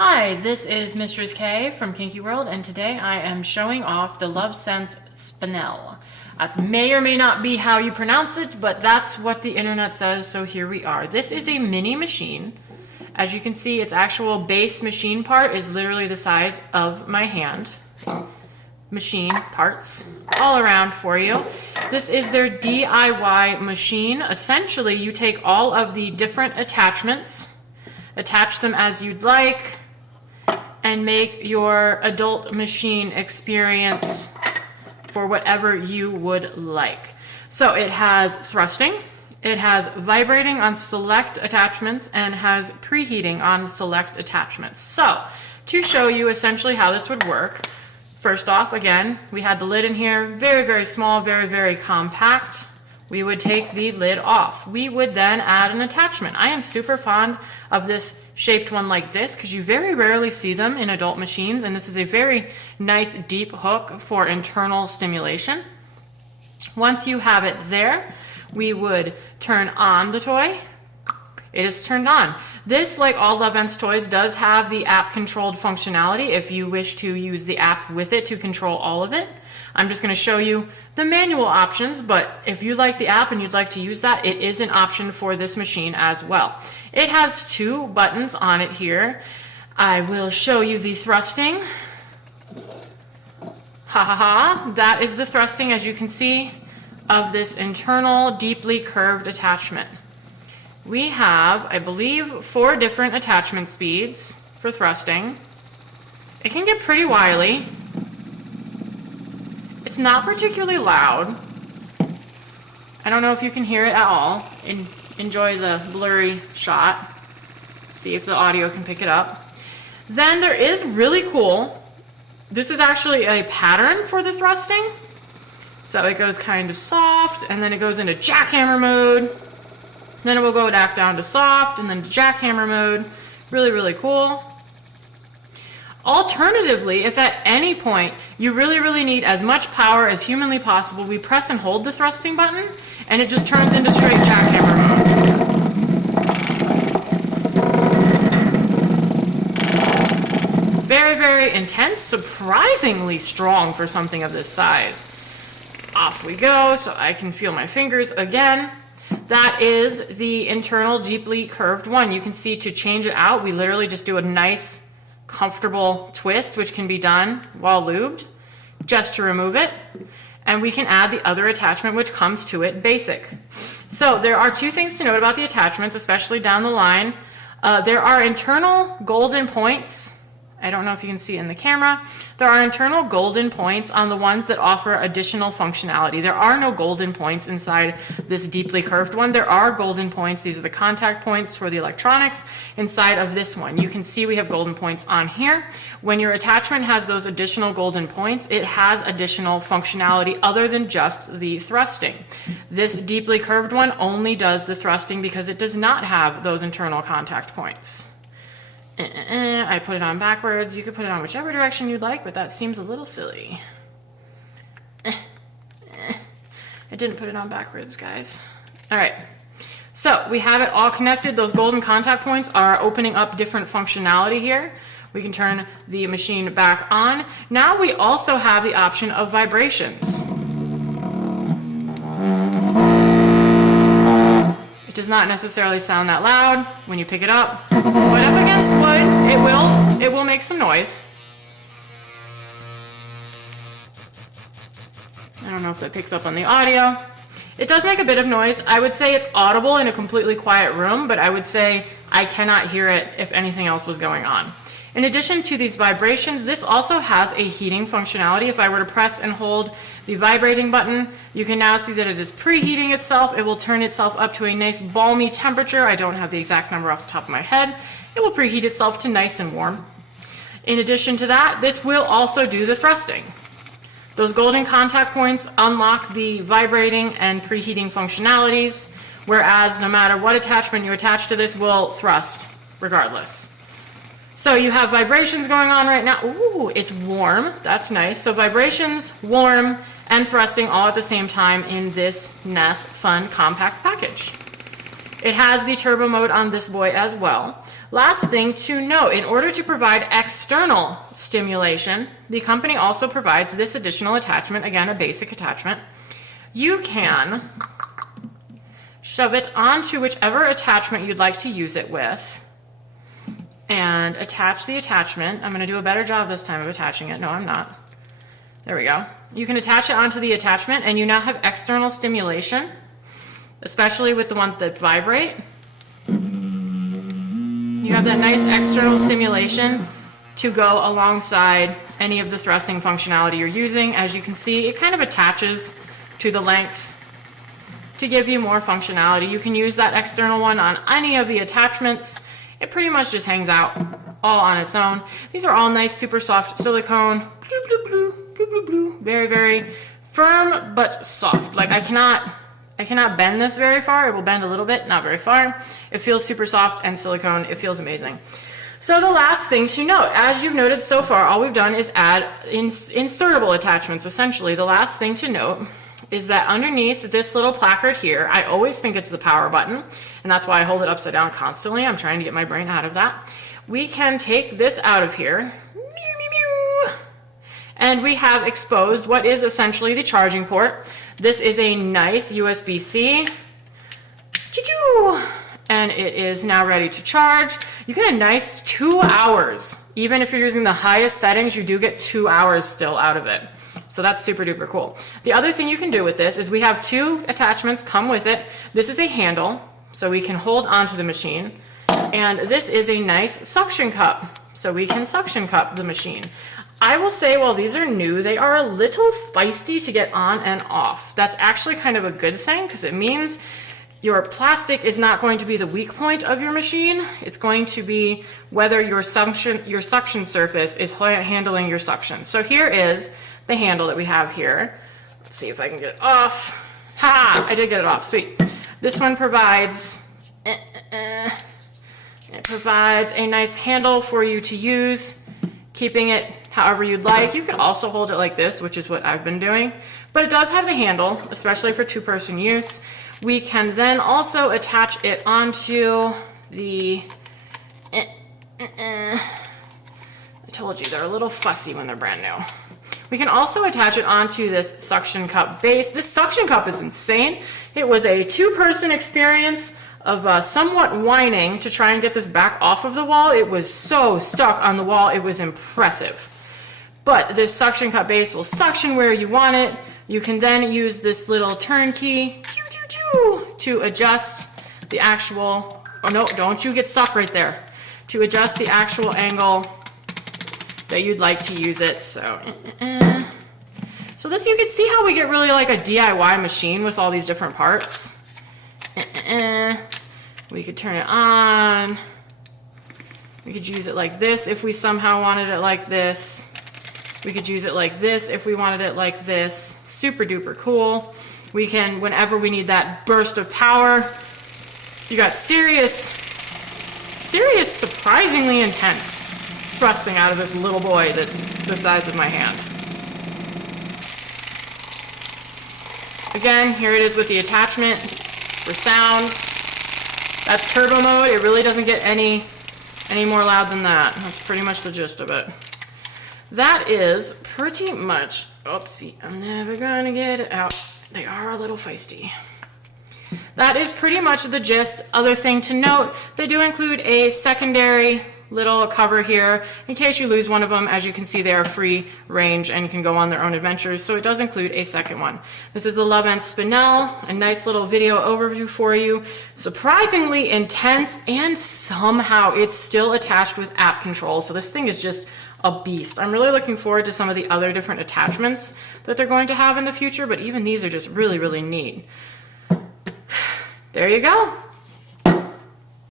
Hi, this is Mistress K from Kinky World, and today I am showing off the Lovense Spinel. That may or may not be how you pronounce it, but that's what the internet says, so here we are. This is a mini machine. As you can see, its actual base machine part is literally the size of my hand. Machine parts all around for you. This is their DIY machine. Essentially, you take all of the different attachments, attach them as you'd like, and make your adult machine experience for whatever you would like. So it has thrusting, it has vibrating on select attachments, and has preheating on select attachments. So to show you essentially how this would work, first off, again, we had the lid in here, very, very small, very, very compact. We would take the lid off. We would then add an attachment. I am super fond of this shaped one like this because you very rarely see them in adult machines, and this is a very nice deep hook for internal stimulation. Once you have it there, we would turn on the toy. It is turned on. This, like all Lovense toys, does have the app-controlled functionality if you wish to use the app with it to control all of it. I'm just going to show you the manual options, but if you like the app and you'd like to use that, it is an option for this machine as well. It has two buttons on it here. I will show you the thrusting. Ha ha ha. That is the thrusting, as you can see, of this internal deeply curved attachment. We have, I believe, 4 different attachment speeds for thrusting. It can get pretty wily. It's not particularly loud. I don't know if you can hear it at all. Enjoy the blurry shot. See if the audio can pick it up. Then there is really cool. This is actually a pattern for the thrusting. So it goes kind of soft, and then it goes into jackhammer mode. Then it will go back down to soft, and then to jackhammer mode. Really, really cool. Alternatively, if at any point you really, really need as much power as humanly possible, we press and hold the thrusting button, and it just turns into straight jackhammer mode. Very, very intense, surprisingly strong for something of this size. Off we go, so I can feel my fingers again. That is the internal deeply curved one. You can see to change it out, we literally just do a nice comfortable twist, which can be done while lubed, just to remove it. And we can add the other attachment which comes to it basic. So there are 2 things to note about the attachments, especially down the line. There are internal golden points. I don't know if you can see in the camera. There are internal golden points on the ones that offer additional functionality. There are no golden points inside this deeply curved one. There are golden points. These are the contact points for the electronics inside of this one. You can see we have golden points on here. When your attachment has those additional golden points, it has additional functionality other than just the thrusting. This deeply curved one only does the thrusting because it does not have those internal contact points. I put it on backwards. You could put it on whichever direction you'd like, but that seems a little silly. I didn't put it on backwards, guys. All right. So we have it all connected. Those golden contact points are opening up different functionality here. We can turn the machine back on. Now we also have the option of vibrations. It does not necessarily sound that loud when you pick it up, but up against wood, it will make some noise. I don't know if that picks up on the audio. It does make a bit of noise. I would say it's audible in a completely quiet room, but I would say I cannot hear it if anything else was going on. In addition to these vibrations, this also has a heating functionality. If I were to press and hold the vibrating button, you can now see that it is preheating itself. It will turn itself up to a nice balmy temperature. I don't have the exact number off the top of my head. It will preheat itself to nice and warm. In addition to that, this will also do the thrusting. Those golden contact points unlock the vibrating and preheating functionalities, whereas no matter what attachment you attach to this will thrust regardless. So you have vibrations going on right now. Ooh, it's warm. That's nice. So vibrations, warm, and thrusting all at the same time in this nice, fun, compact package. It has the turbo mode on this boy as well. Last thing to note, in order to provide external stimulation, the company also provides this additional attachment, again, a basic attachment. You can shove it onto whichever attachment you'd like to use it with and attach the attachment. I'm going to do a better job this time of attaching it. No, I'm not. There we go. You can attach it onto the attachment and you now have external stimulation, especially with the ones that vibrate. You have that nice external stimulation to go alongside any of the thrusting functionality you're using. As you can see, it kind of attaches to the length to give you more functionality. You can use that external one on any of the attachments. It pretty much just hangs out all on its own. These are all nice, super soft silicone. Very, very firm, but soft. Like I cannot bend this very far. It will bend a little bit, not very far. It feels super soft and silicone. It feels amazing. So the last thing to note, as you've noted so far, all we've done is add insertable attachments. Essentially, the last thing to note is that underneath this little placard here, I always think it's the power button, and that's why I hold it upside down constantly. I'm trying to get my brain out of that. We can take this out of here, and we have exposed what is essentially the charging port. This is a nice USB-C, and it is now ready to charge. You get a nice 2 hours. Even if you're using the highest settings, you do get 2 hours still out of it. So that's super duper cool. The other thing you can do with this is we have 2 attachments come with it. This is a handle, so we can hold onto the machine. And this is a nice suction cup, so we can suction cup the machine. I will say, while these are new, they are a little feisty to get on and off. That's actually kind of a good thing because it means your plastic is not going to be the weak point of your machine. It's going to be whether your suction surface is handling your suction. So here is the handle that we have here. Let's see if I can get it off. Ha! I did get it off. Sweet. This one provides it provides a nice handle for you to use, keeping it however you'd like. You could also hold it like this, which is what I've been doing, but it does have the handle, especially for 2-person use. We can then also attach it onto the I told you they're a little fussy when they're brand new. We can also attach it onto this suction cup base. This suction cup is insane. It was a 2-person experience of somewhat whining to try and get this back off of the wall. It was so stuck on the wall, it was impressive. But this suction cup base will suction where you want it. You can then use this little turn key to adjust the actual, oh no, don't you get stuck right there, to adjust the actual angle that you'd like to use it. So this, you can see how we get really like a DIY machine with all these different parts. We could turn it on. We could use it like this if we somehow wanted it like this. We could use it like this if we wanted it like this. Super duper cool. We can, whenever we need that burst of power, you got serious, surprisingly intense thrusting out of this little boy that's the size of my hand. Again, here it is with the attachment for sound. That's turbo mode. It really doesn't get any more loud than that. That's pretty much the gist of it. That is pretty much, oopsie, I'm never gonna get it out. They are a little feisty. That is pretty much the gist. Other thing to note, they do include a secondary little cover here in case you lose one of them. As you can see, they are free range and can go on their own adventures, so it does include a second one. This is the Lovense Spinel, a nice little video overview for you. Surprisingly intense, and somehow it's still attached with app control, so this thing is just a beast. I'm really looking forward to some of the other different attachments that they're going to have in the future, but even these are just really, really neat. There you go.